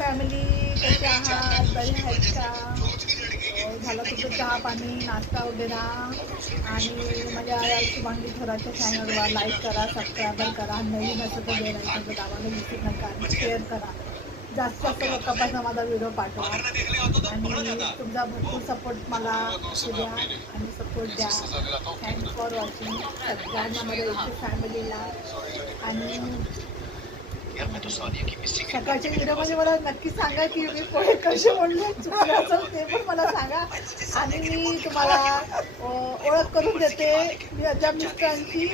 Family, कसे आहात? बरे आहेत का? झालं तुमचं चहा पाणी नाश्ता वगैरे? आणि माझ्या शुभांगी थोराच्या चॅनलवर लाईक करा, सबस्क्राईबर करा, नवीन असं तर बेलायकन तर दाबायला विसरू नका आणि शेअर करा. जास्त जास्त लोकांपासून माझा व्हिडिओ पाठवा आणि तुमचा भरपूर सपोर्ट मला द्या आणि सपोर्ट द्या. थँक्स फॉर वॉचिंग सगळ्यांना, माझ्या इथे फॅमिलीला. आणि सकाळच्या व्हिडिओमध्ये मला नक्की सांगा की मी पोहे कसे म्हणले चुकले असेल ते पण मला सांगा. आणि मी तुम्हाला ओळख करून देते माझ्या मिस्टरांची.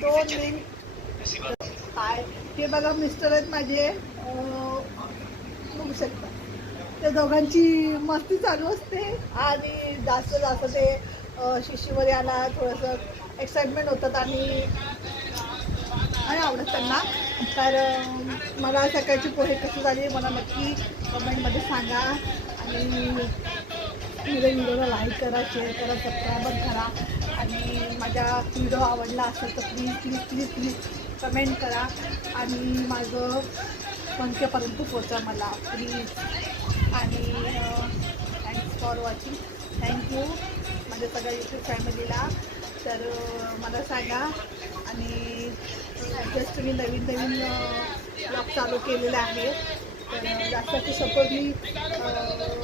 2 मिनिट. हाय, हे बघा मिस्टर आहेत माझे, बघू शकता. त्या दोघांची मस्ती चालू असते आणि जास्त जास्त ते शिशीवर यायला थोडंसं एक्साइटमेंट होतात आणि आवडत त्यांना. तर मला सकाळची पोहे कशी झाली मला नक्की कमेंटमध्ये सांगा. आणि माझ्या व्हिडिओला लाईक करा, शेअर करा, सबस्क्राईबर करा. आणि माझा व्हिडिओ आवडला असेल तर please please please please comment करा आणि माझं 1,000पर्यंत पोचा मला प्लीज. आणि थँक्स फॉर वॉचिंग. थँक्यू माझ्या सगळ्या यूट्यूब फॅमिलीला. तर मला सांगा. आणि जस्ट मी नवीन ब्लॉग चालू केलेला आहे. तर जास्त सपोर्ट मी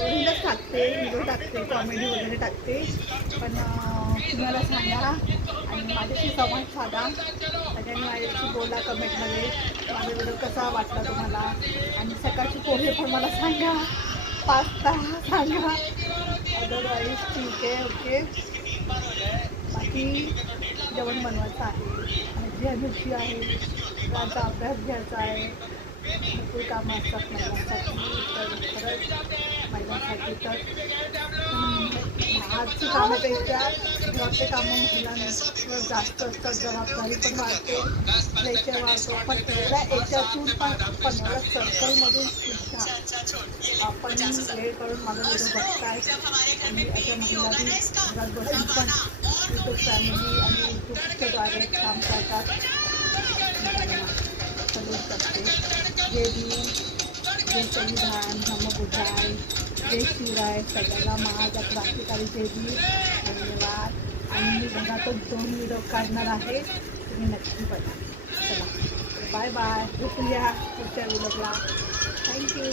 रीलच टाकते, व्हिडिओ टाकते, कॉमेडी वगैरे टाकते. पण तुम्हाला सांगा आणि माझ्याशी संवाद साधा. सगळ्यांनी माझ्याशी बोला कमेंटमध्ये माझा व्हिडिओ कसा वाटला तुम्हाला. आणि सकाळची पोहे पण मला सांगा, पास्ता सांगा. अदरवाईज ठीक आहे, ओके. बाकी जेवण बनवायचं आहे, भाजी मिरची आहे, मुलांचा अभ्यास घ्यायचा आहे, भरपूर कामं असतात महिलांसाठी. तर खरंच महिलांसाठी तर आजची कामापेक्षा घरातले कामं महिलांवर जास्त असतात. जबाबदारी पण वाढते, प्रेशर वाढतो. पण एवढ्या याच्यातून पण एवढ्या सर्कलमधून सुद्धा आपण वेळ करून माझा व्हिडिओ बघताय. आणि अशा महिलांनी घरात बसून पण यूट्यूब फॅमिली आणि यूट्यूबच्या द्वारे काम करतात. सलूट करते. जय भीम, जय संविधान, हम बुद्धाय, जय शिवराय. सगळ्याला माझा क्रांतिकारी जय भीम, धन्यवाद. आणि मी घरातच 2 व्हिडिओ काढणार आहे, तुम्ही नक्की बघा. चला बाय बाय, भेटूया पुढच्या व्हिडिओला. थँक्यू.